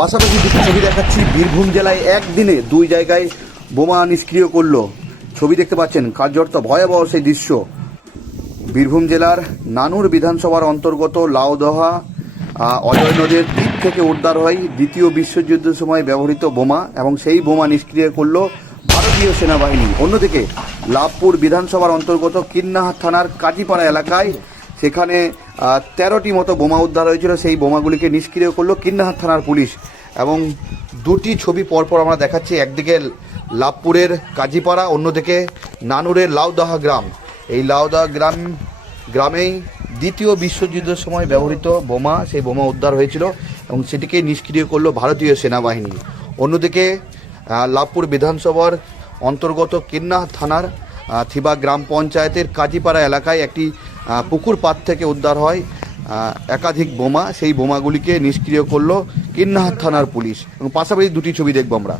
পাশাপাশি দুটি ছবি দেখাচ্ছি। বীরভূম জেলায় একদিনে দুই জায়গায় বোমা নিষ্ক্রিয় করলো। ছবি দেখতে পাচ্ছেন, কার্যত ভয়াবহ সেই দৃশ্য। বীরভূম জেলার নানুর বিধানসভার অন্তর্গত লাউদহা অজয় নদের তীর থেকে উদ্ধার হয় দ্বিতীয় বিশ্বযুদ্ধের সময় ব্যবহৃত বোমা, এবং সেই বোমা নিষ্ক্রিয় করল ভারতীয় সেনাবাহিনী। অন্যদিকে লাভপুর বিধানসভার অন্তর্গত কিন্নাহার থানার কাজীপাড়া এলাকায় সেখানে 13টি মতো বোমা উদ্ধার হয়েছিল। সেই বোমাগুলিকে নিষ্ক্রিয় করলো কিন্নাহার থানার পুলিশ। এবং দুটি ছবি পরপর আমরা দেখাচ্ছি, একদিকে লাভপুরের কাজীপাড়া, অন্যদিকে নানুরের লাউদহা গ্রাম। এই লাউদহা গ্রামেই দ্বিতীয় বিশ্বযুদ্ধের সময় ব্যবহৃত বোমা, সেই বোমা উদ্ধার হয়েছিল এবং সেটিকে নিষ্ক্রিয় করলো ভারতীয় সেনাবাহিনী। অন্যদিকে লাভপুর বিধানসভার অন্তর্গত কিন্নাহার থানার থিবা গ্রাম পঞ্চায়েতের কাজীপাড়া এলাকায় একটি পুকুর পাড় থেকে উদ্ধার হয় একাধিক বোমা। সেই বোমাগুলিকে নিষ্ক্রিয় করলো কিন্নাহার থানার পুলিশ। এবং পাশাপাশি দুটি ছবি দেখবো আমরা।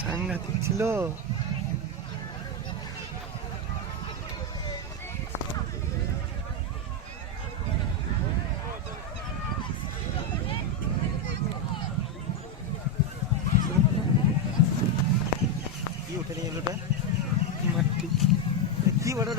সাংঘাতিক ছিল। কি উঠে নিয়ে এলোটা? মাটি কি বড়